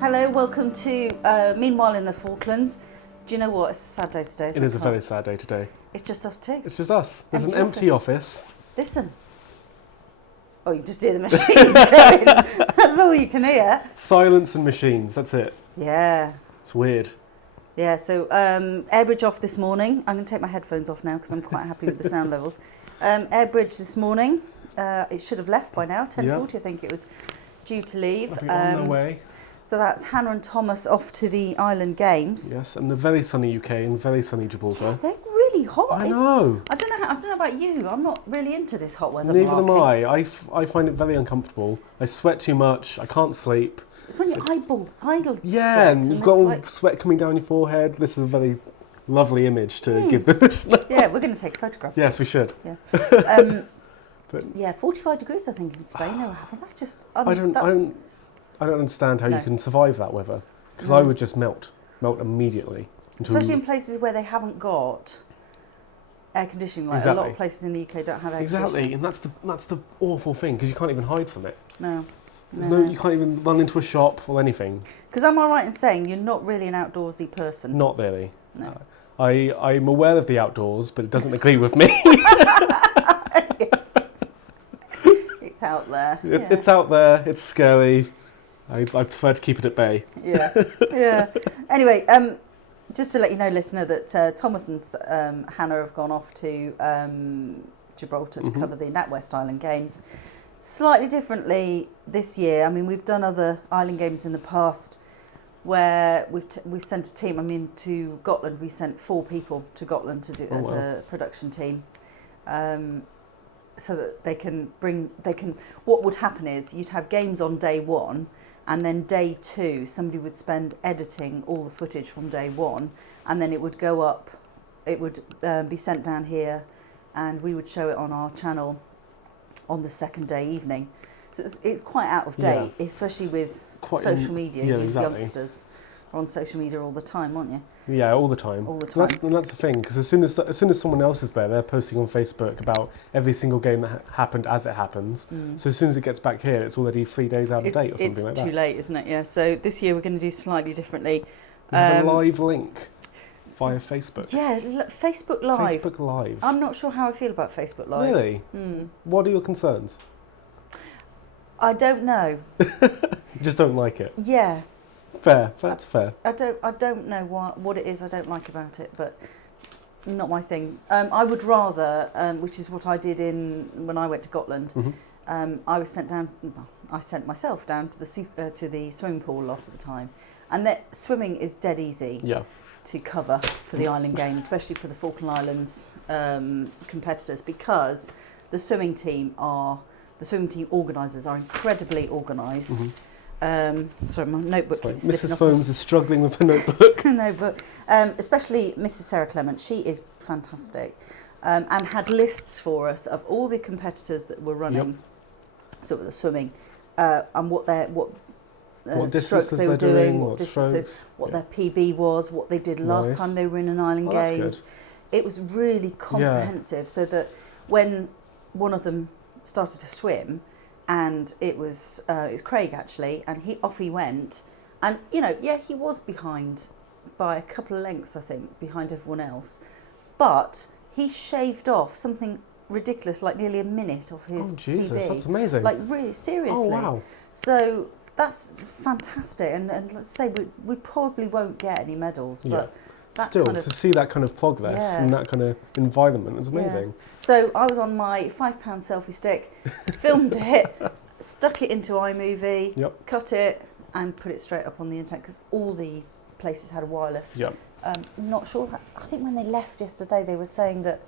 Hello, welcome to Meanwhile in the Falklands. Do you know what? It's a sad day today. It is a very sad day today. It's just us two. It's just us. There's an Empty empty office. Listen. Oh, you just hear the machines going. That's all you can hear. Silence and machines, that's it. Yeah. It's weird. Yeah, so Airbridge off this morning. I'm going to take my headphones off now because I'm quite happy with the sound levels. Airbridge this morning. It should have left by now. 10:40, I think it was due to leave. I think on their way. So that's Hannah and Thomas off to the Island Games. Yes, and the very sunny UK and very sunny Gibraltar. Yeah, they're really hot. I know. I don't know about you. I'm not really into this hot weather. Neither am I. I find it very uncomfortable. I sweat too much. I can't sleep. It's when you're idle. Yeah, sweat, and you've got all sweat coming down your forehead. This is a very lovely image to give the listener. Yeah, we're going to take a photograph. Yes, we should. Yeah. Yeah, 45 degrees I think in Spain they were having. That's just. I don't understand how you can survive that weather, because I would just melt immediately. Especially in places where they haven't got air conditioning. Like a lot of places in the UK don't have air conditioning. Exactly, and that's the awful thing, because you can't even hide from it. No. You can't even run into a shop or anything. Because am I right in saying you're not really an outdoorsy person? Not really. No. I'm aware of the outdoors, but it doesn't agree with me. Yes. It's out there. It's out there. It's scary. I prefer to keep it at bay. Yeah, yeah. Anyway, just to let you know, listener, that Thomas and Hannah have gone off to Gibraltar to cover the NatWest Island Games. Slightly differently this year. I mean, we've done other Island Games in the past where we've sent a team. To Gotland, we sent 4 people to Gotland to do a production team. So that they can. What would happen is you'd have games on day 1, and then day 2 somebody would spend editing all the footage from day 1, and then it would go up. It would be sent down here, and we would show it on our channel on the second day evening. So it's quite out of date, especially with social media. Youngsters are on social media all the time, aren't you? Yeah, all the time. All the time. That's the thing, because as soon as someone else is there, they're posting on Facebook about every single game that happened as it happens. So as soon as it gets back here, it's already 3 days out of date or something like that. It's too late, isn't it? Yeah. So this year we're going to do slightly differently. We have a live link via Facebook. Yeah, Facebook Live. Facebook Live. I'm not sure how I feel about Facebook Live. Really? What are your concerns? I don't know. You just don't like it? Yeah. Fair. That's fair. I don't know what it is I don't like about it, but not my thing. I would rather, which is what I did when I went to Gotland. I sent myself down to the swimming pool a lot of the time, and that swimming is dead easy. Yeah. To cover for the Island Games, especially for the Falkland Islands competitors, because the swimming team organisers are incredibly organised. Sorry, my notebook keeps slipping Mrs. off. Foams is struggling with her notebook. Notebook, especially Mrs. Sarah Clement. She is fantastic, and had lists for us of all the competitors that were running, sort of the swimming, and what strokes they were doing, what distances, what their PB was, what they did last time they were in an Island Game. That's good. It was really comprehensive, so that when one of them started to swim, and it was Craig actually, and he went, and he was behind by a couple of lengths, I think, behind everyone else, but he shaved off something ridiculous, like nearly a minute off his Jesus, PB. that's amazing. Like really seriously. Oh wow. So that's fantastic, and let's say we probably won't get any medals, but still to see that kind of progress and that kind of environment is amazing. Yeah. So I was on my £5 selfie stick, filmed it, stuck it into iMovie, cut it, and put it straight up on the internet because all the places had a wireless. Not sure. I think when they left yesterday, they were saying that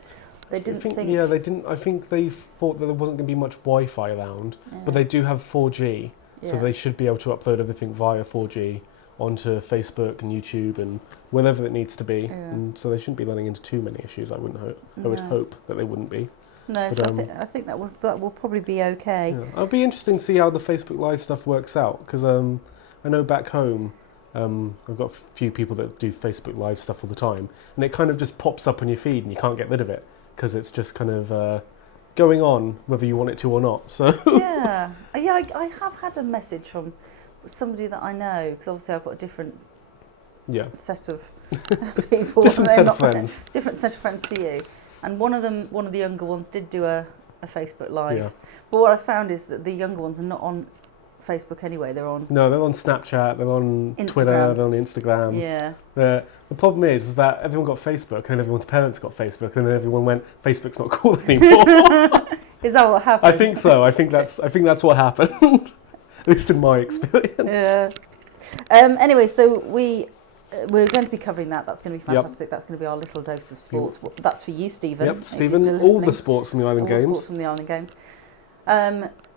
they didn't think. Yeah, they didn't. I think they thought that there wasn't going to be much Wi-Fi around, but they do have 4G. So they should be able to upload everything via 4G onto Facebook and YouTube and wherever it needs to be. And so they shouldn't be running into too many issues, I wouldn't hope. I would hope that they wouldn't be. No, but, so I think that will probably be okay. Yeah. It'll be interesting to see how the Facebook Live stuff works out, because I know back home I've got a few people that do Facebook Live stuff all the time, and it kind of just pops up on your feed and you can't get rid of it because it's just kind of going on whether you want it to or not. So I have had a message from somebody that I know, because obviously I've got a different Yeah. set of people. Different They're set not of friends. Different set of friends to you. And one of the younger ones did do a Facebook Live. Yeah. But what I found is that the younger ones are not on Facebook anyway. They're on No, they're on Snapchat, they're on Instagram. Twitter, they're on Instagram. Yeah. The problem is that everyone got Facebook and everyone's parents got Facebook and then everyone went, Facebook's not cool anymore. Is that what happened? I think so. I think that's what happened. At least in my experience. Yeah. Anyway, so we're going to be covering that. That's going to be fantastic. Yep. That's going to be our little dose of sports. That's for you, Stephen. Yep, Stephen. All the sports from the Island Games. All the sports from the Island Games.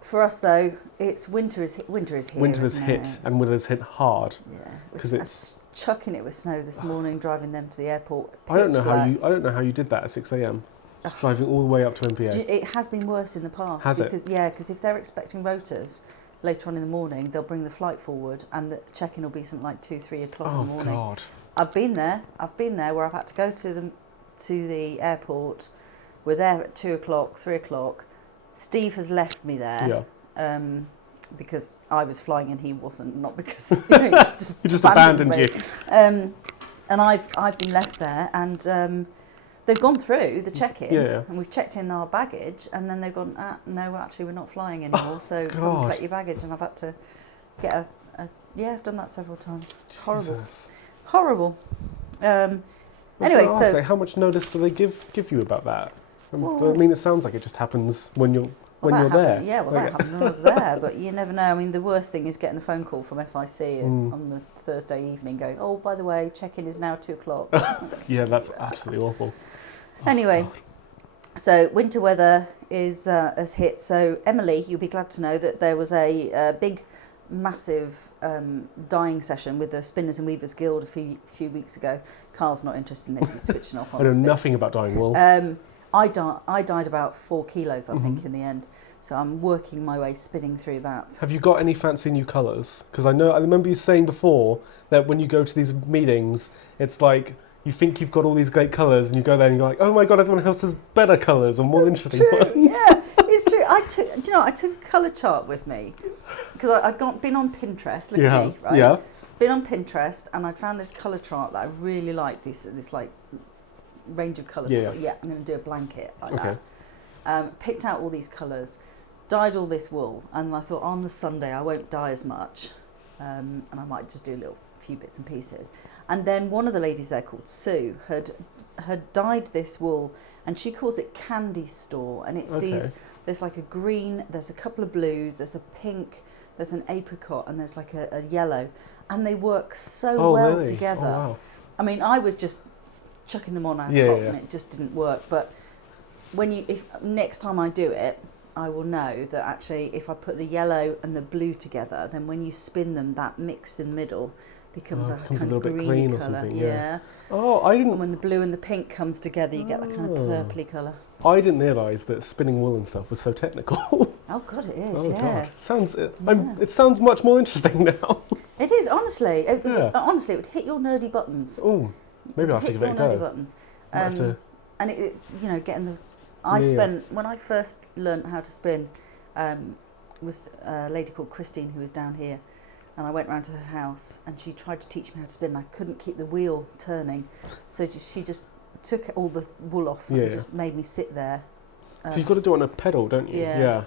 For us, though, it's winter is here. Winter has hit, and winter has hit hard. Yeah, because it's chucking it with snow this morning, driving them to the airport. I don't know how you did that at 6 a.m. Just driving all the way up to MPA. It has been worse in the past. Has it? Yeah, because if they're expecting rotors later on in the morning, they'll bring the flight forward, and the check-in will be something like 2-3 o'clock in the morning. Oh God! I've been there where I've had to go to the airport. We're there at 2 o'clock, 3 o'clock. Steve has left me there. Yeah. Because I was flying and he wasn't, not because he just abandoned you. And I've been left there, and they've gone through the check-in, and we've checked in our baggage, and then they've gone, no, actually we're not flying anymore, so come and collect your baggage, and I've had to get I've done that several times. Jesus. Horrible. Anyway, so how much notice do they give you about that? I mean, it sounds like it just happens when you're there. Yeah, that happened when I was there, but you never know. I mean, the worst thing is getting the phone call from FIC on the Thursday evening going, oh, by the way, check-in is now 2 o'clock. Yeah, that's absolutely awful. Anyway, so winter weather has hit. So, Emily, you'll be glad to know that there was a big, massive dyeing session with the Spinners and Weavers Guild a few weeks ago. Carl's not interested in this, he's switching off on I know nothing about dyeing wool. I dyed about 4 kilos, I think, in the end. So I'm working my way spinning through that. Have you got any fancy new colours? Because I remember you saying before that when you go to these meetings, it's like you think you've got all these great colours, and you go there and you're like, oh my God, everyone else has better colours and more interesting ones. Yeah, it's true. I took a colour chart with me because I'd been on Pinterest. Look at me, right? Yeah. Been on Pinterest, and I'd found this colour chart that I really liked. This like range of colours. Yeah. I'm going to do a blanket like that. Picked out all these colours, dyed all this wool, and I thought on the Sunday I won't dye as much, and I might just do a few bits and pieces. And then one of the ladies there called Sue had dyed this wool, and she calls it Candy Store, and it's there's like a green, there's a couple of blues, there's a pink, there's an apricot, and there's like a yellow, and they work so well together. Oh, wow. I mean, I was just chucking them on and it just didn't work. But if next time I do it, I will know that actually if I put the yellow and the blue together, then when you spin them, that mixed in the middle becomes a little bit green or something. Yeah. Oh, I didn't. And when the blue and the pink comes together, you get that kind of purpley colour. I didn't realise that spinning wool and stuff was so technical. Oh God, it is. Oh God, it sounds much more interesting now. It is, honestly. Honestly, it would hit your nerdy buttons. Oh, maybe I'll have to give it a go. Buttons. And it, getting the. I spent when I first learned how to spin. Was a lady called Christine who was down here, and I went round to her house, and she tried to teach me how to spin. And I couldn't keep the wheel turning, so she just took all the wool off and just made me sit there. So you've got to do it on a pedal, don't you? Yeah.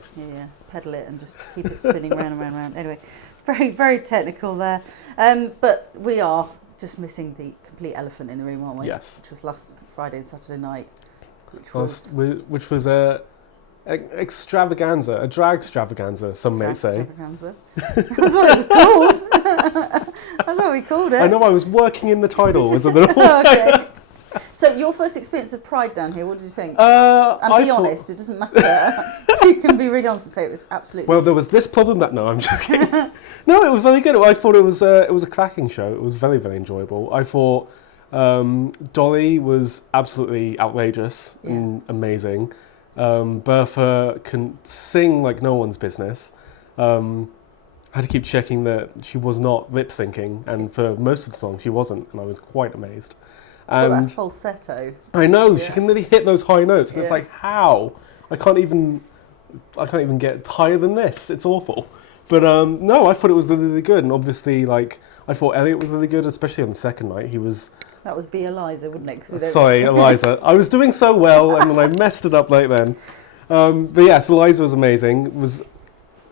Pedal it and just keep it spinning round and round and round. Anyway, very, very technical there. But we are just missing the complete elephant in the room, aren't we? Yes. Which was last Friday and Saturday night. Which was a extravaganza, a drag extravaganza, some may say. Extravaganza. That's what it's called. That's what we called it. I know, I was working in the title. Was it okay. So your first experience of Pride down here, what did you think? And be honest, it doesn't matter. You can be really honest and say it was absolutely... Well, there was this problem that... No, I'm joking. No, it was very good. I thought it was a cracking show. It was very, very enjoyable. I thought Dolly was absolutely outrageous and amazing. Bertha can sing like no one's business. I had to keep checking that she was not lip-syncing, and for most of the song she wasn't, and I was quite amazed. And that falsetto. I know, she can really hit those high notes, and it's like, how? I can't even get higher than this. It's awful. But no, I thought it was really, really good. And obviously, like, I thought Elliot was really good, especially on the second night. He was... That was be Eliza, wouldn't it? 'Cause we don't... Sorry, Eliza. I was doing so well, and then I messed it up right then. But yes, Eliza was amazing. Was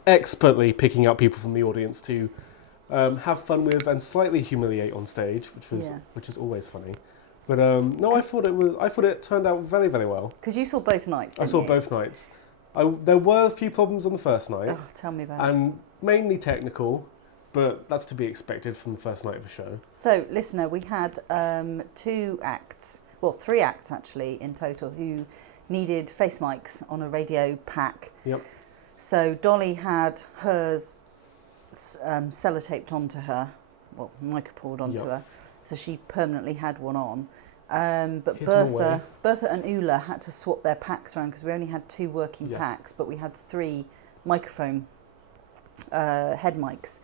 expertly picking out people from the audience to have fun with and slightly humiliate on stage, which is always funny. But no, I thought it turned out very, very well. Because you saw both nights, didn't you? I saw both nights. There were a few problems on the first night. Oh, tell me about it. And mainly technical, but that's to be expected from the first night of the show. So, listener, we had 3 acts actually in total, who needed face mics on a radio pack. Yep. So Dolly had hers sellotaped onto her, well, micropoured onto her, so she permanently had one on. But Bertha and Ula had to swap their packs around because we only had 2 working packs, but we had 3 microphone head mics.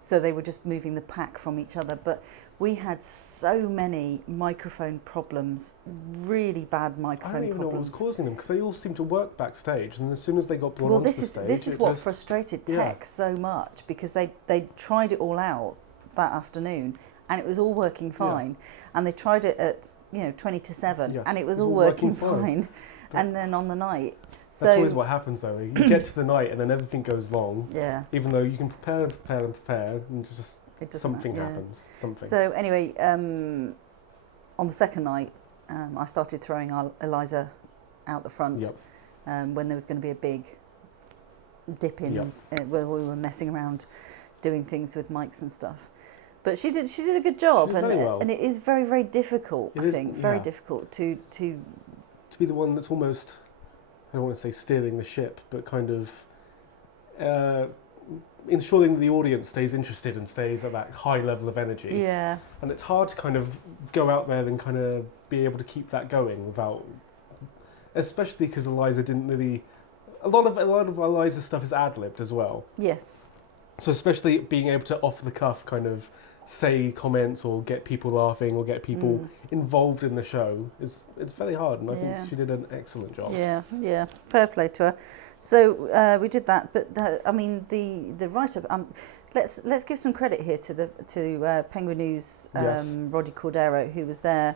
So they were just moving the pack from each other. But we had so many microphone problems, really bad microphone problems. I don't even know what was causing them because they all seemed to work backstage, and as soon as they got brought onto the stage... This is what frustrated tech so much, because they tried it all out that afternoon and it was all working fine. And they tried it at 20 to 7 and it was all working fine. And then on the night... That's always what happens though. You get to the night and then everything goes wrong. Yeah. Even though you can prepare and just something happens. Something. So anyway, on the second night, I started throwing Eliza out the front when there was going to be a big dip in where we were messing around doing things with mics and stuff. But she did a good job, and it is very, very difficult. I think very difficult to be the one that's almost, I don't want to say steering the ship, but kind of ensuring the audience stays interested and stays at that high level of energy. Yeah. And it's hard to kind of go out there and kind of be able to keep that going without, especially because Eliza didn't really, a lot of Eliza's stuff is ad-libbed as well. Yes. So especially being able to off the cuff kind of say comments or get people laughing or get people involved in the show, it's very hard, and I think she did an excellent job. Yeah, fair play to her. So we did that, but the write-up. Let's give some credit here to Penguin News, Roddy Cordero, who was there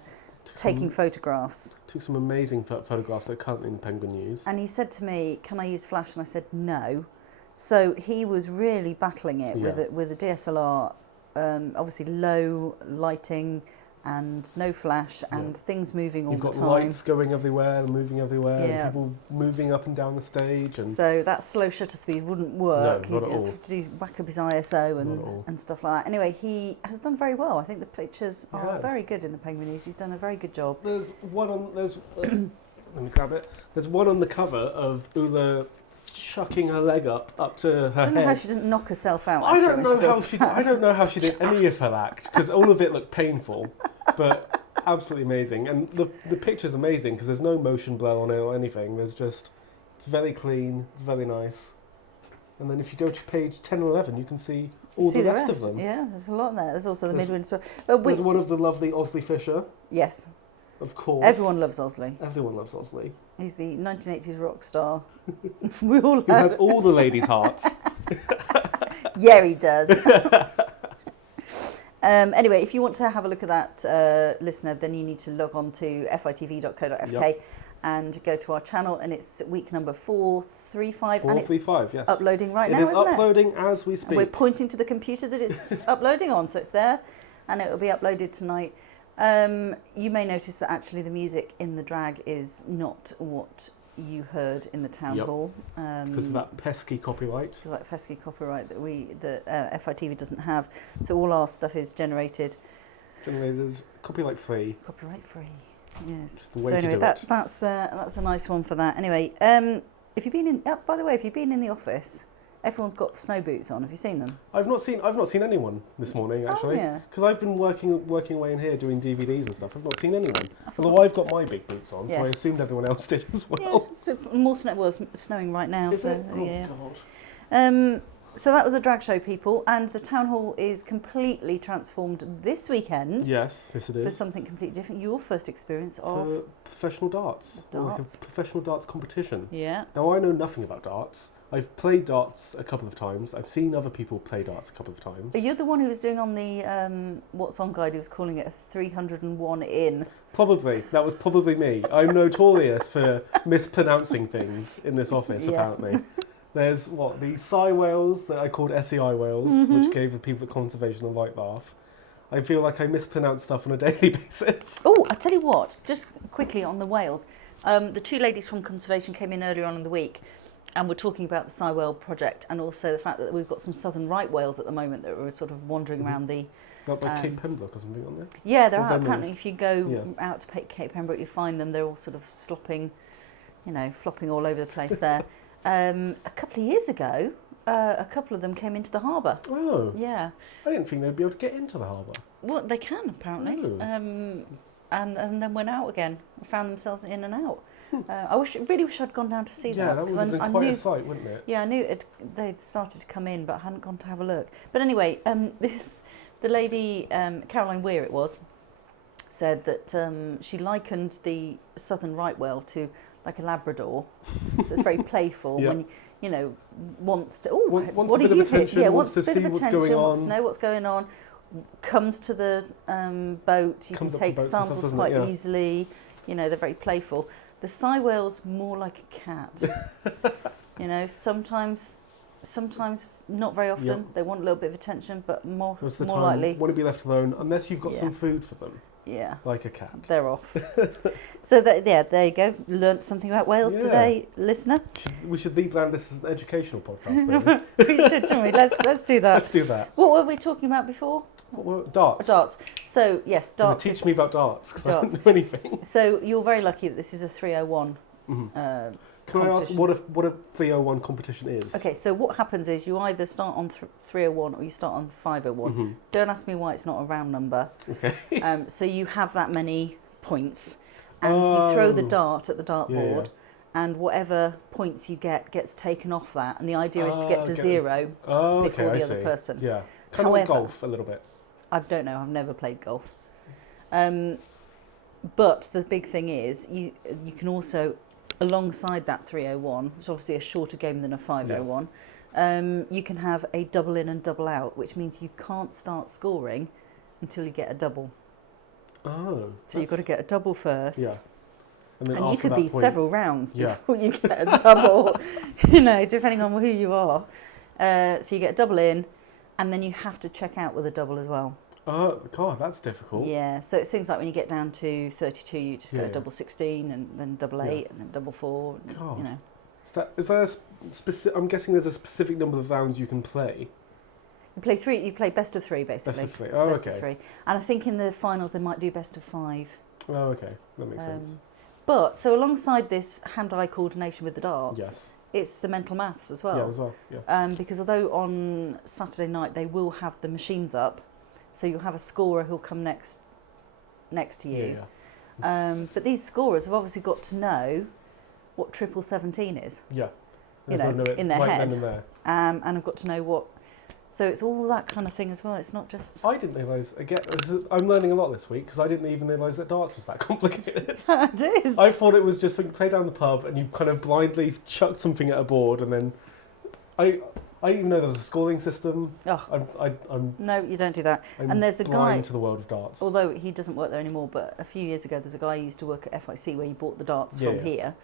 taking photographs. Took some amazing photographs that are currently in Penguin News. And he said to me, "Can I use flash?" And I said no. So he was really battling it with a DSLR. Obviously low lighting and no flash and things moving all the time. You've got lights going everywhere and moving everywhere and people moving up and down the stage. And so that slow shutter speed wouldn't work. No, not at all. He'd have to whack up his ISO and stuff like that. Anyway, he has done very well. I think the pictures are very good in the Penguin News. He's done a very good job. There's one on... let me grab it. There's one on the cover of Ula chucking her leg up to her head. I don't know how she didn't knock herself out. I don't know how she did any of her act, because all of it looked painful, but absolutely amazing. And the picture's amazing because there's no motion blur on it or anything. There's just, it's very clean, it's very nice. And then if you go to page 10 and 11, you can see all the rest of them. Yeah, there's a lot there. There's also the midwinter. There's one of the lovely Osley Fisher. Yes. Of course. Everyone loves Osley. Everyone loves Osley. He's the 1980s rock star. We all Who has all the ladies' hearts. Yeah, he does. Anyway, if you want to have a look at that, listener, then you need to log on to fitv.co.uk and go to our channel, and it's week number 435. 435, yes. Uploading right now, isn't it? It is uploading as we speak. And we're pointing to the computer that it's uploading on, so it's there, and it will be uploaded tonight. You may notice that actually the music in the drag is not what you heard in the town hall. Because of that pesky copyright. Because of that pesky copyright that FITV doesn't have. So all our stuff is generated copyright free. Copyright free, yes. Just the way to do it. That's a nice one for that. Anyway, if you've been in, by the way, if you've been in the office, everyone's got snow boots on. Have you seen them? I've not seen anyone this morning actually. Because I've been working away in here doing DVDs and stuff. I've not seen anyone. Although I've got my big boots on, so I assumed everyone else did as well. Yeah, so more snow. Well, it's snowing right now. Is so it? Oh yeah. God. So that was a drag show, people, and the town hall is completely transformed this weekend. Yes, it is. For something completely different. Your first experience of... For professional darts. Like a professional darts competition. Yeah. Now, I know nothing about darts. I've played darts a couple of times. I've seen other people play darts a couple of times. Are you the one who was doing on the What's On guide, who was calling it a 301 in? Probably. That was probably me. I'm notorious for mispronouncing things in this office, apparently. There's, the Psy whales that I called SEI whales, which gave the people at Conservation a light laugh. I feel like I mispronounce stuff on a daily basis. Oh, I tell you what, just quickly on the whales. The two ladies from Conservation came in earlier on in the week and were talking about the Psy whale project and also the fact that we've got some southern right whales at the moment that are sort of wandering around the... Not by Cape Pembroke or something on there? Yeah, there are. Apparently, if you go out to Cape Pembroke, you find them. They're all sort of flopping all over the place there. A couple of years ago, a couple of them came into the harbour. Oh. Yeah. I didn't think they'd be able to get into the harbour. Well, they can, apparently. Oh. And then went out again. Found themselves in and out. I really wish I'd gone down to see that. Yeah, that would have been quite a sight, wouldn't it? Yeah, I knew they'd started to come in, but I hadn't gone to have a look. But anyway, the lady, Caroline Weir it was, said that she likened the southern right whale to like a Labrador that's very playful when wants to wants a bit of attention, wants to see what's going on, wants to know what's going on, comes to the boat, you can take samples quite easily, they're very playful. The Psy whale's more like a cat. Sometimes not very often they want a little bit of attention, but more likely want to be left alone unless you've got some food for them. Yeah, like a cat. They're off. So there you go. Learnt something about whales today, listener. We should rebrand this as an educational podcast. We should, shouldn't we? Let's do that. Let's do that. What were we talking about before? Darts. Darts. So yes, darts. Teach me about darts because I don't know anything. So you're very lucky that this is a 301. Can I ask what a 301 competition is? Okay, so what happens is you either start on 301 or you start on 501. Don't ask me why it's not a round number. Okay. So you have that many points, and you throw the dart at the dartboard, and whatever points you get gets taken off that. And the idea is to get to zero before the other person. Yeah. Kind of like golf a little bit. I don't know. I've never played golf. But the big thing is you can also, alongside that 301, which is obviously a shorter game than a 501, you can have a double in and double out, which means you can't start scoring until you get a double. Oh. So you've got to get a double first. Yeah. And you could be several rounds before you get a double, depending on who you are. So you get a double in, and then you have to check out with a double as well. Oh, God, that's difficult. Yeah, so it's things like when you get down to 32, you just go double 16 and then double 8 and then double 4. And, God. Is there a I'm guessing there's a specific number of rounds you can play. You play 3. You play best of 3, basically. Best of 3. Oh, best of 3. And I think in the finals they might do best of 5. Oh, okay, that makes sense. But so alongside this hand-eye coordination with the darts, it's the mental maths as well. Yeah, as well. Yeah. Because although on Saturday night they will have the machines up, so you'll have a scorer who'll come next to you. Yeah. But these scorers have obviously got to know what 1717 is. Yeah. In their head. And I've got to know what. So it's all that kind of thing as well. It's not just. I didn't realise. Again, I'm learning a lot this week because I didn't even realise that darts was that complicated. It is. I thought it was just when you play down the pub and you kind of blindly chuck something at a board and then. I didn't even know there was a scoring system. Oh. No, you don't do that. And there's a guy to the world of darts. Although he doesn't work there anymore, but a few years ago there's a guy who used to work at FIC where he bought the darts from here,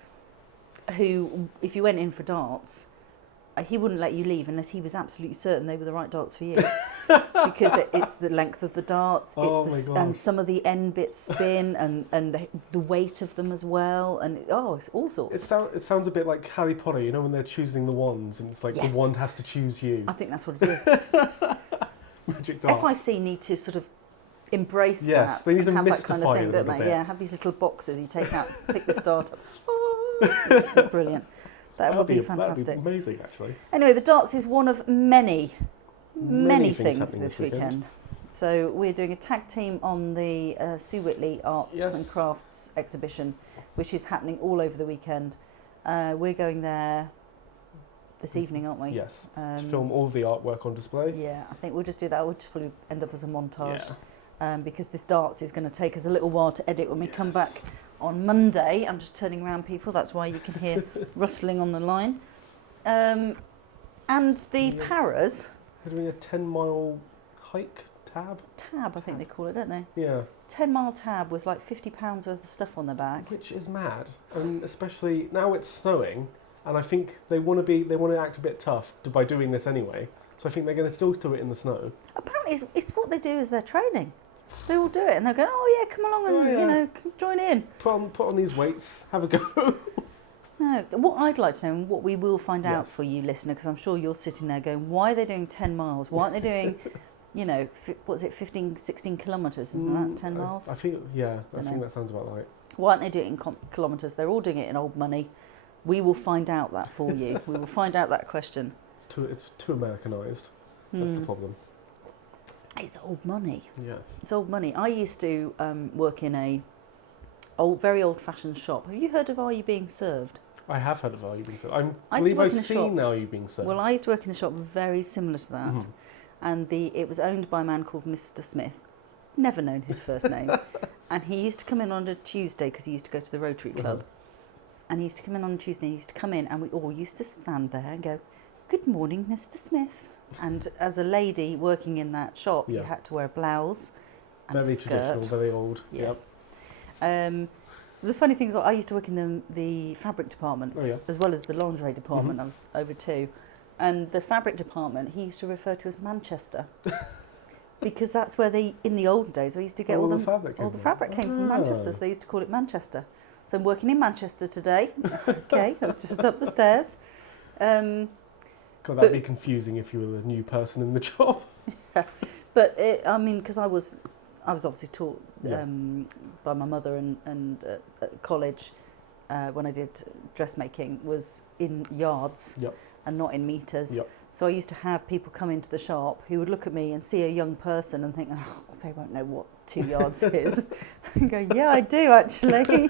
who, if you went in for darts, he wouldn't let you leave unless he was absolutely certain they were the right darts for you. Because it's the length of the darts, and some of the end bits spin, and the weight of them as well, and it's all sorts. It sounds a bit like Harry Potter, when they're choosing the wands, and it's like the wand has to choose you. I think that's what it is. Magic darts. FIC need to sort of embrace that. Yes, they need to have mystify that kind of thing, it a don't little they? bit. Yeah, have these little boxes you take out, pick the start up. Brilliant. That would be fantastic. That'd be amazing, actually. Anyway, the darts is one of many things this weekend. So we're doing a tag team on the Sue Whitley Arts and Crafts exhibition, which is happening all over the weekend. We're going there this evening, aren't we? Yes, to film all of the artwork on display. Yeah, I think we'll just do that. We'll just probably end up as a montage. Yeah. Because this darts is going to take us a little while to edit when we come back on Monday. I'm just turning around, people. That's why you can hear rustling on the line. And the paras... They're doing a 10-mile hike tab? Tab, I think they call it, don't they? Yeah. 10-mile tab with like £50 worth of stuff on their back. Which is mad. And especially now it's snowing, and I think they want to act a bit tough by doing this anyway. So I think they're going to still do it in the snow. Apparently it's what they do as their training. They all do it and they're going, oh yeah, come along and join in. Put on these weights, have a go. No, what I'd like to know, and what we will find out for you, listener, because I'm sure you're sitting there going, why are they doing 10 miles? Why aren't they doing, 15, 16 kilometres? Isn't that 10 miles? I think that sounds about right. Why aren't they doing it in kilometres? They're all doing it in old money. We will find out that for you. We will find out that question. It's too Americanised. That's the problem. It's old money. Yes. It's old money. I used to work in a very old-fashioned shop. Have you heard of Are You Being Served? I have heard of Are You Being Served. I believe I've seen Are You Being Served. Well, I used to work in a shop very similar to that. Mm-hmm. And it was owned by a man called Mr. Smith. Never known his first name. And he used to come in on a Tuesday because he used to go to the Rotary Club. Mm-hmm. And he used to come in on a Tuesday. He used to come in and we all used to stand there and go, "Good morning, Mr. Smith." And as a lady working in that shop, you had to wear a blouse and a skirt. Very traditional, very old. Yes. Yep. The funny thing is, I used to work in the fabric department as well as the lingerie department. I was over two. And the fabric department, he used to refer to as Manchester. Because that's where in the old days, we used to get all the fabric came from Manchester, so they used to call it Manchester. So I'm working in Manchester today. Okay, that's just up the stairs. God, that'd be confusing if you were the new person in the job. Yeah. But because I was obviously taught by my mother and at college when I did dressmaking was in yards and not in metres. Yep. So I used to have people come into the shop who would look at me and see a young person and think, oh, they won't know what 2 yards is. And go, yeah, I do actually.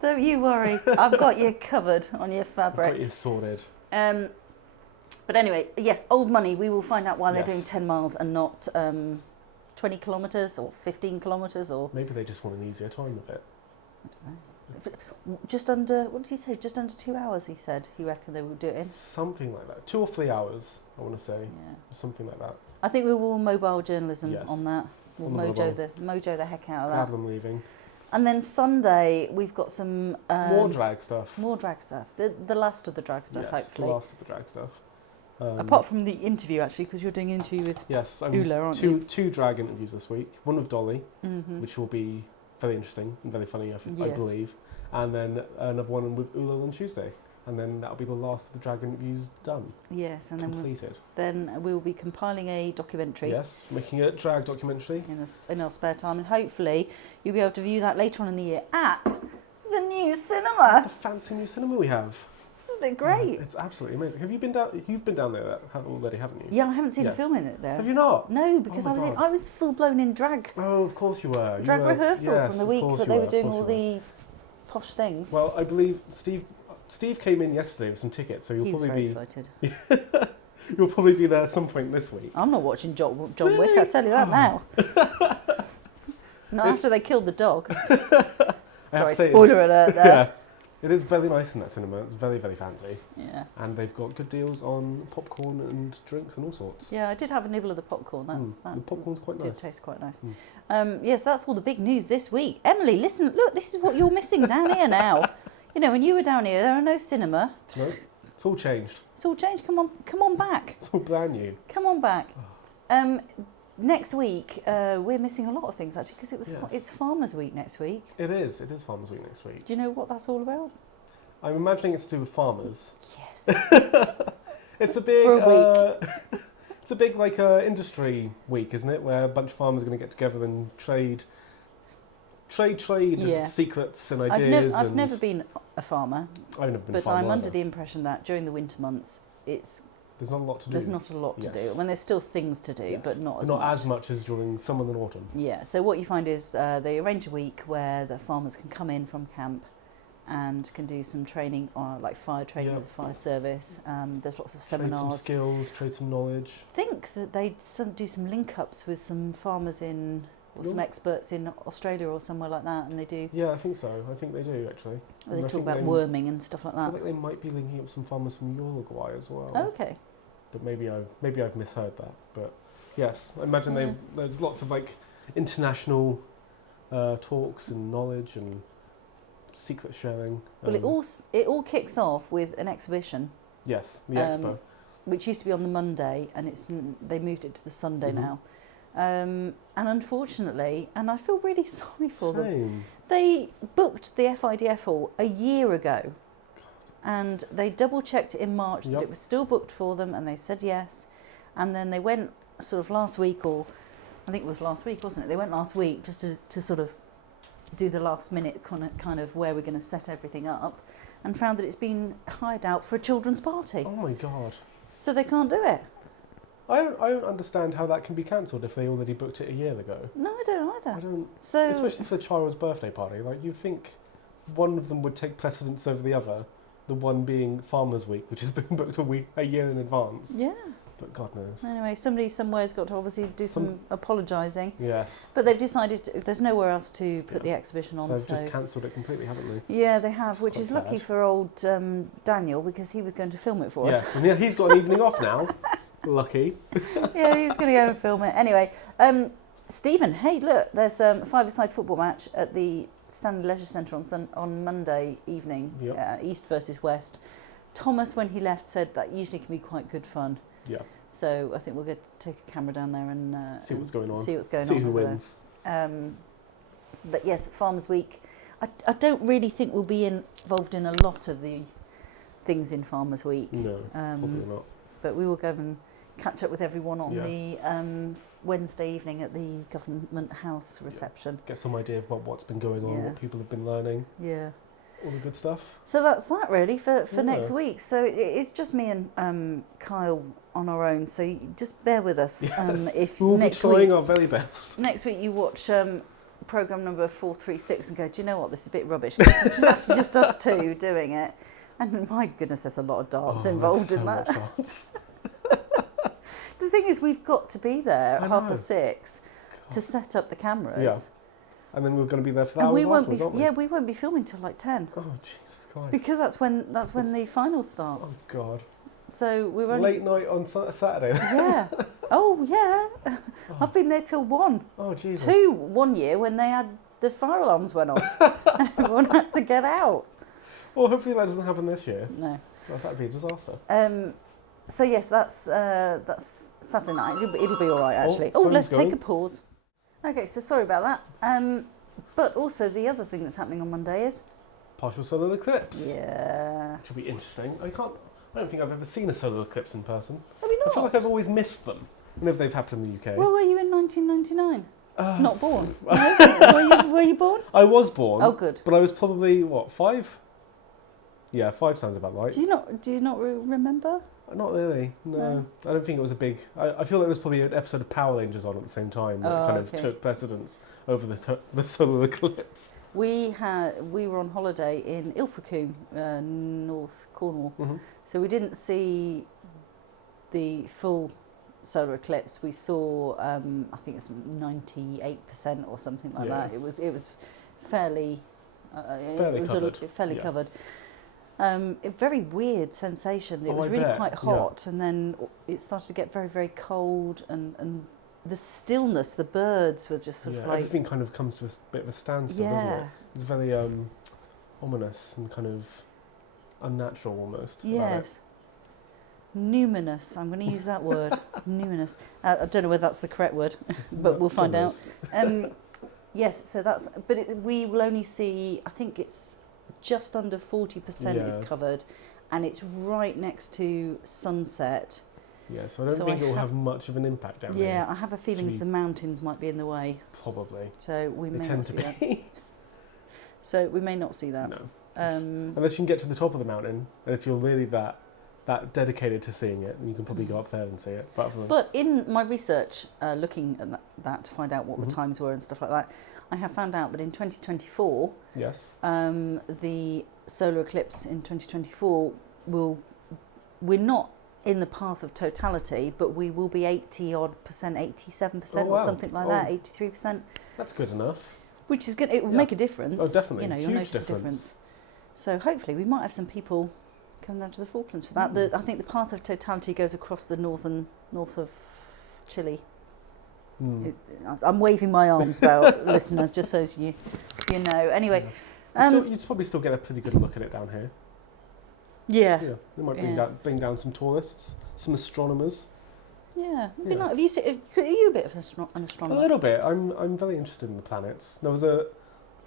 Don't you worry. I've got you covered on your fabric. I've got you sorted. But anyway, yes, old money. We will find out why they're doing 10 miles and not 20 kilometres or 15 kilometres or... Maybe they just want an easier time of it. I don't know. Just under, what did he say? Just under 2 hours, he said. He reckoned they would do it in. Something like that. 2 or 3 hours, I want to say. Yeah. Something like that. I think we will mobile journalism on that. We'll mojo the heck out of that. Grab them leaving. And then Sunday, we've got some... more drag stuff. More drag stuff. The last of the drag stuff, hopefully. The last of the drag stuff. Apart from the interview, actually, because you're doing an interview with Ula, aren't you? Two drag interviews this week. One with Dolly, which will be very interesting and very funny, I believe. And then another one with Ula on Tuesday. And then that'll be the last of the drag interviews done. Yes, and completed. Then we will be compiling a documentary. Yes, making a drag documentary. In our spare time. And hopefully you'll be able to view that later on in the year at the new cinema. The fancy new cinema we have. Isn't it great? It's absolutely amazing. Have you been down? You've been down there already, haven't you? Yeah, I haven't seen a film in it there. Have you not? No, because I was full blown in drag. Oh, of course you were. Drag rehearsals on the week that they were doing all the posh things. Well, I believe Steve came in yesterday with some tickets, so you'll probably be excited. You'll probably be there at some point this week. I'm not watching John Wick. I tell you that now. Not after they killed the dog. Sorry, spoiler alert there. Yeah. It is very nice in that cinema. It's very, very fancy. Yeah. And they've got good deals on popcorn and drinks and all sorts. Yeah, I did have a nibble of the popcorn. The popcorn's quite nice. Did taste quite nice. Yes, that's all the big news this week. Emily, listen, look, this is what you're missing down here now. When you were down here, there were no cinema. No, it's all changed. It's all changed. Come on back. It's all brand new. Come on back. Next week, we're missing a lot of things actually because it's Farmers Week next week. It is Farmers Week next week. Do you know what that's all about? I'm imagining it's to do with farmers. Yes. It's a big for a week. It's a big industry week, isn't it? Where a bunch of farmers are going to get together and trade secrets and ideas. I've never been a farmer. I've never been a farmer. But I'm either. under the impression that during the winter months, there's not a lot to do. There's not a lot to do. I mean, there's still things to do, but not as much. Not as much as during summer and autumn. Yeah, so what you find is they arrange a week where the farmers can come in from camp and can do some training, like fire training with the fire service. There's lots of seminars. Trade some skills, trade some knowledge. I think that they do some link-ups with some farmers or some experts in Australia or somewhere like that, and they do. Yeah, I think so. I think they do, actually. They talk about worming and stuff like that. I think they might be linking up with some farmers from Uruguay as well. Okay. But maybe I've misheard that. But yes, I imagine there's lots of like international talks and knowledge and secret sharing. Well, it all kicks off with an exhibition. Yes, the expo, which used to be on the Monday, and they moved it to the Sunday now. And unfortunately, and I feel really sorry for them, they booked the FIDF hall a year ago, and they double checked in March that it was still booked for them, and they said yes, and then they went sort of last week, or I think it was last week, wasn't it? They went last week just to sort of do the last minute kind of where we're going to set everything up, and found that it's been hired out for a children's party. Oh my God. So they can't do it. I don't understand how that can be cancelled if they already booked it a year ago. No, I don't either. I don't. So, especially for the child's birthday party, like you'd think one of them would take precedence over the other. The one being Farmers' Week, which has been booked a year in advance. Yeah. But God knows. Anyway, somebody somewhere's got to obviously do some apologising. Yes. But they've decided there's nowhere else to put the exhibition on. So they've just cancelled it completely, haven't they? Yeah, they have, which is sad. Lucky for old Daniel, because he was going to film it for us. Yes, and he's got an evening off now. Lucky. Yeah, he was going to go and film it. Anyway, Stephen, hey, look, there's a five-a-side football match at the Stanley Leisure Centre on Monday evening, East versus West. Thomas, when he left, said that usually can be quite good fun. Yeah. So I think we'll go take a camera down there and see what's going on. See who wins. But yes, Farmers' Week. I don't really think we'll be involved in a lot of the things in Farmers' Week. No, probably not. But we will go and catch up with everyone on the Wednesday evening at the Government House reception. Get some idea of what's been going on, what people have been learning. Yeah. All the good stuff. So that's that really for next week. So it's just me and Kyle on our own. So you just bear with us. Yes. If we'll next be trying week, our very best. Next week you watch programme number 436 and go, do you know what, this is a bit rubbish. It's actually just us two doing it. And my goodness, there's a lot of darts involved in that. Much darts. The thing is, we've got to be there at 6:30 to set up the cameras. Yeah. And then we're going to be there for hours afterwards, aren't we? Yeah, we won't be filming till like 10. Oh, Jesus Christ. Because that's when the finals start. Oh, God. So we're only... Late night on Saturday. Yeah. Oh, yeah. I've been there till 1. Oh, Jesus. 2 one year when they had the fire alarms went off and everyone had to get out. Well, hopefully that doesn't happen this year. No. Well, that'd be a disaster. So yes, that's Saturday night. It'll be all right, actually. Let's take a pause. Okay, so sorry about that. But also the other thing that's happening on Monday is partial solar eclipse. Yeah. Which will be interesting. I don't think I've ever seen a solar eclipse in person. Have you not? I feel like I've always missed them whenever they've happened in the UK. Where were you in 1999? Not born. No? Were you born? I was born. Oh, good. But I was probably 5? Yeah, 5 sounds about right. Do you not remember? Not really. No. I don't think it was a big. I feel like there was probably an episode of Power Rangers on at the same time that kind of took precedence over the solar eclipse. We were on holiday in Ilfracombe, North Cornwall, so we didn't see the full solar eclipse. We saw, I think it's 98% or something like that. It was fairly covered. A very weird sensation. It was really quite hot, and then it started to get very, very cold, and the stillness, the birds were just sort of like... everything kind of comes to a bit of a standstill, doesn't it? It's very ominous and kind of unnatural almost. Yes. Numinous, I'm going to use that word. Numinous. I don't know whether that's the correct word, but we'll find out. Yes, so that's... But we will only see, I think it's just under 40% is covered, and it's right next to sunset. Yeah, so I don't think it will have much of an impact down here. Yeah, I have a feeling the mountains might be in the way. Probably. So we may tend not to see be. that. So we may not see that. No. Unless you can get to the top of the mountain, and if you're really that dedicated to seeing it, then you can probably go up there and see it. But in my research, looking at that to find out what the times were and stuff like that, I have found out that in 2024, Yes. the solar eclipse in 2024 we're not in the path of totality, but we will be 80-odd%, 87% or something like that, 83%. That's good enough. Which is good. It will make a difference. Oh, definitely. You know, you'll Huge notice a difference. So hopefully we might have some people come down to the Falklands for that. I think the path of totality goes across the north of Chile. I'm waving my arms about, listeners, just so you know. Anyway, you'd probably still get a pretty good look at it down here. Yeah. Yeah, they might bring down some tourists, some astronomers. Yeah, it'd be nice. Are you a bit of an astronomer? A little bit. I'm very interested in the planets. There was a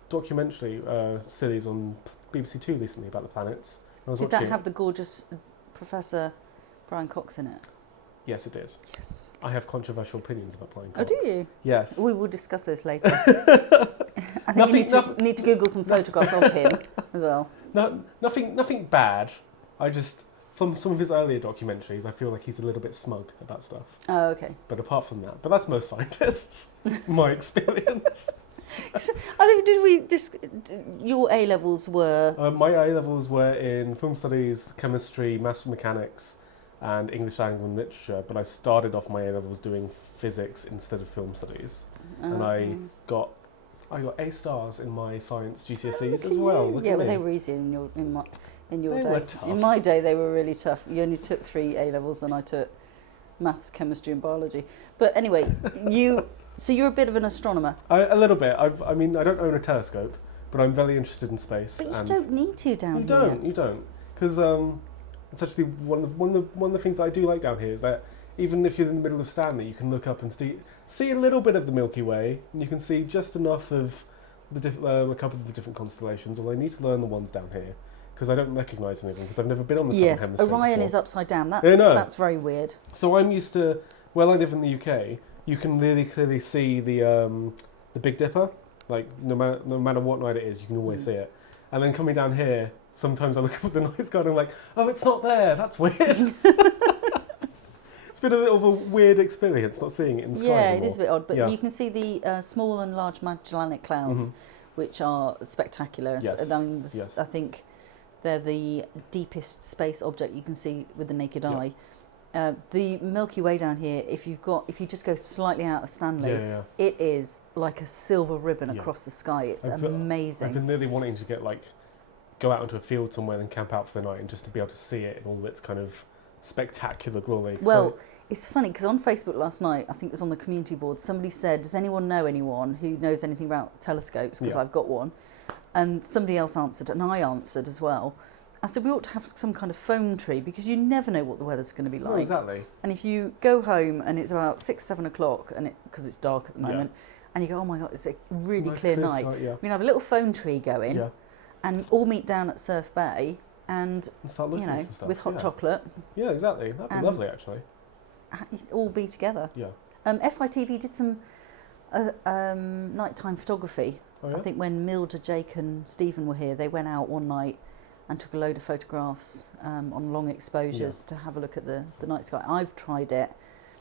documentary series on BBC Two recently about the planets. Did that have the gorgeous Professor Brian Cox in it? Yes, it did. Yes. I have controversial opinions about Brian Cox. Oh, do you? Yes. We will discuss this later. I think you need to Google some photographs of him as well. Nothing bad. I just, from some of his earlier documentaries, I feel like he's a little bit smug about stuff. Oh, okay. But apart from that, but that's most scientists, my experience. I think your A levels were. My A levels were in film studies, chemistry, maths and mechanics, and English language and literature. But I started off my A levels doing physics instead of film studies, and I got A stars in my science GCSEs as well. But they were easy in your They day. were tough. In my day, they were really tough. You only took 3 A levels, and I took maths, chemistry, and biology. But anyway, so you're a bit of an astronomer. A little bit. I don't own a telescope, but I'm very interested in space. But you don't need to down here. You don't, because it's actually one of the things that I do like down here is that even if you're in the middle of Stanley, you can look up and see a little bit of the Milky Way, and you can see just enough of a couple of the different constellations. Although I need to learn the ones down here, because I don't recognise any of them, because I've never been on the Southern Hemisphere Orion before. is upside down. That's very weird. So I'm used to, I live in the UK, you can really clearly see the Big Dipper. Like, no matter what night it is, you can always see it. And then coming down here, sometimes I look up at the night sky and I'm like, oh, it's not there, that's weird. It's been a little of a weird experience not seeing it in the sky anymore. It is a bit odd, but you can see the small and large Magellanic Clouds, which are spectacular. Yes. I think they're the deepest space object you can see with the naked eye. The Milky Way down here, if you just go slightly out of Stanley, it is like a silver ribbon across the sky. It's amazing. I've been really wanting to go out into a field somewhere and camp out for the night, and just to be able to see it in all its kind of spectacular glory. Well, it's funny because on Facebook last night, I think it was on the community board, somebody said, does anyone know anyone who knows anything about telescopes? Because I've got one. And somebody else answered, and I answered as well. I said, we ought to have some kind of phone tree, because you never know what the weather's going to be like. Oh, exactly. And if you go home and it's about 6-7 o'clock, and because it's dark at the moment, and you go, oh my God, it's a really clear night. Sky, we can have a little phone tree going, and all meet down at Surf Bay, and start looking at some stuff. with hot chocolate. Yeah, exactly. That'd be lovely, actually. All be together. Yeah. FITV did some nighttime photography. Oh, yeah? I think when Milda, Jake and Stephen were here, they went out one night and took a load of photographs on long exposures to have a look at the night sky. I've tried it.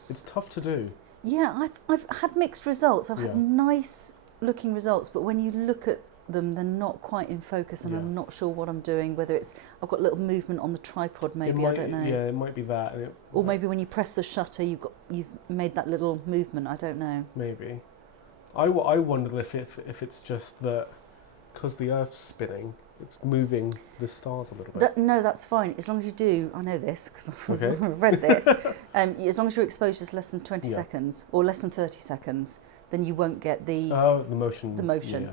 It's tough to do. Yeah, I've had mixed results. I've had nice looking results, but when you look at them, they're not quite in focus, and I'm not sure what I'm doing. Whether it's I've got a little movement on the tripod, maybe I don't know. Yeah, it might be that. Or maybe when you press the shutter, you've made that little movement. I don't know. Maybe. I wonder if it's just that because the Earth's spinning, it's moving the stars a little bit. No, that's fine. As long as you do, I know this because I've read this. As long as your exposure is less than 20 seconds or less than 30 seconds, then you won't get the motion. The motion.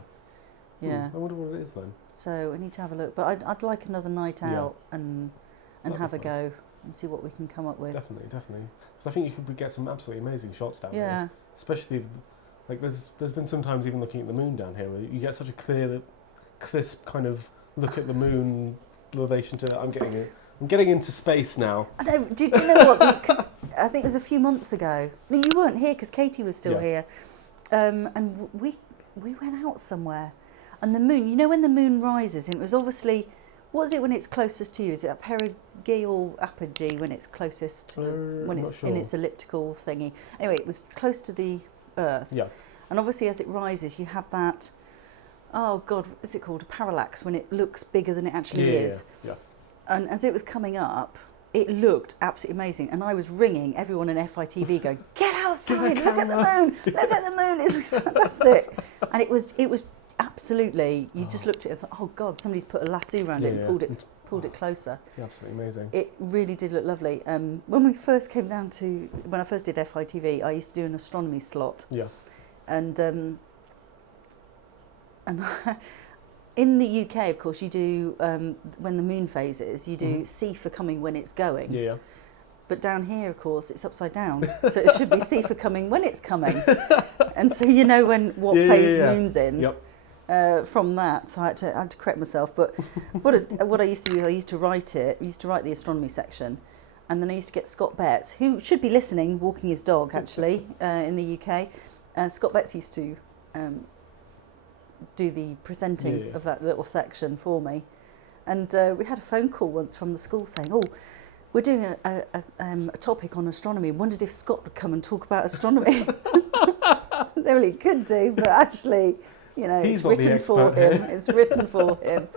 Yeah. I wonder what it is then. So I need to have a look. But I'd like another night out and have a go and see what we can come up with. Definitely. Because I think you could get some absolutely amazing shots down here. Especially if, there's been sometimes even looking at the moon down here where you get such a clear, crisp kind of look at the moon in relation to. I'm getting into space now. I know. Do you know what? Because I think it was a few months ago. No, you weren't here because Katie was still here, and we went out somewhere, and the moon. You know when the moon rises, and it was obviously. What is it when it's closest to you? Is it a perigee or apogee when it's closest to when it's in its elliptical thingy? Anyway, it was close to the Earth. Yeah. And And obviously as it rises, you have that, oh God, what is it called? A parallax, when it looks bigger than it actually is. Yeah. And as it was coming up, it looked absolutely amazing. And I was ringing everyone in FITV going, get outside, look at the moon, look at the moon, it looks fantastic. And it was absolutely, you just looked at it and thought, oh God, somebody's put a lasso around it and pulled it closer. Yeah, absolutely amazing. It really did look lovely. When we first came down to, when I first did FITV, I used to do an astronomy slot. Yeah. And in the UK, of course, you do, when the moon phases, you do C for coming when it's going. Yeah. But down here, of course, it's upside down. So it should be C for coming when it's coming. And so you know what phase the moon's in. Yep. From that, so I had to correct myself. But what I used to do, I used to write the astronomy section, and then I used to get Scott Betts, who should be listening, walking his dog actually in the UK. Scott Betts used to do the presenting of that little section for me, and we had a phone call once from the school saying, "Oh, we're doing a topic on astronomy. Wondered if Scott would come and talk about astronomy." They really could do, but actually, you know, it's written for him. It's written for him.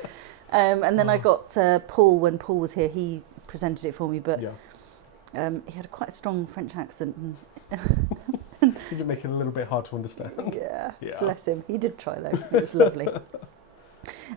And then I got Paul, when Paul was here, he presented it for me, but he had quite a strong French accent. He did make it a little bit hard to understand. Yeah, bless him. He did try though. It was lovely.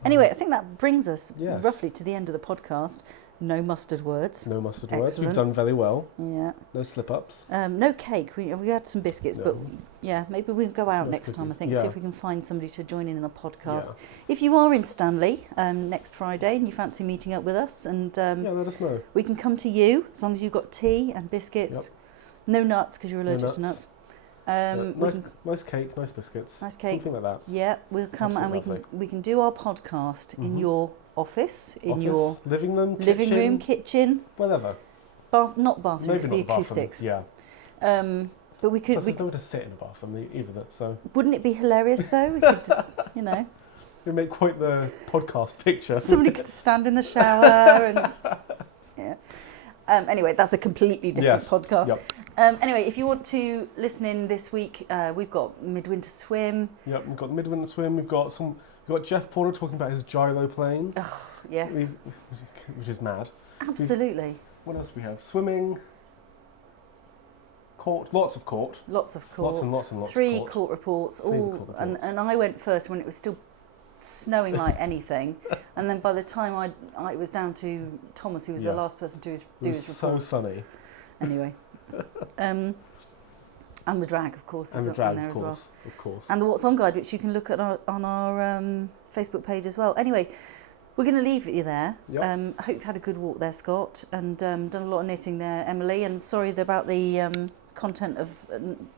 Anyway, I think that brings us roughly to the end of the podcast. No mustard words. No mustard words. We've done very well. Yeah. No slip-ups. No cake. We had some biscuits, but yeah, maybe we'll go out next time, I think, see if we can find somebody to join in the podcast. Yeah. If you are in Stanley next Friday and you fancy meeting up with us, and let us know. We can come to you as long as you've got tea and biscuits. Yep. No nuts because you're allergic to nuts. Nice cake, nice biscuits. Nice cake. Something like that. Yeah, we'll come and we can do our podcast in your office, in your living room, kitchen, whatever. Not bathroom, because the acoustics. Yeah. But we could. There's nowhere to sit in a bathroom either. So. Wouldn't it be hilarious though? We could just, you know. We'd make quite the podcast picture. Somebody could stand in the shower and. Yeah. Anyway, that's a completely different podcast. Yep. Anyway, if you want to listen in this week, we've got Midwinter Swim. Yep, we've got the Midwinter Swim. We've got Jeff Paula talking about his gyroplane. Oh, yes. Which is mad. Absolutely. What else do we have? Swimming. Court. Lots of court. Lots of court. Lots and lots and lots Three of court. Court reports. Reports. And I went first when it was still snowing like anything, and then by the time I was down to Thomas, who was the last person to do his report. So sunny. Anyway, and the drag, of course, is up there as well. Of course. And the What's On guide, which you can look at on our Facebook page as well. Anyway, we're going to leave you there. Yep. I hope you've had a good walk there, Scott, and done a lot of knitting there, Emily. And sorry about the content of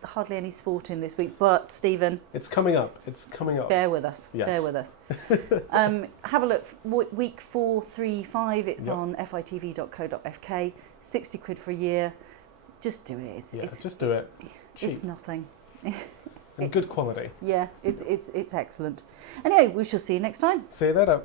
hardly any sporting this week, but Stephen, it's coming up. Bear with us. Yes. Bear with us. Have a look. Week 435. It's on fitv.co.uk. 60 quid for a year. Just do it. Just do it. Cheap. It's nothing. And good quality. Yeah, it's excellent. Anyway, we shall see you next time. See you later.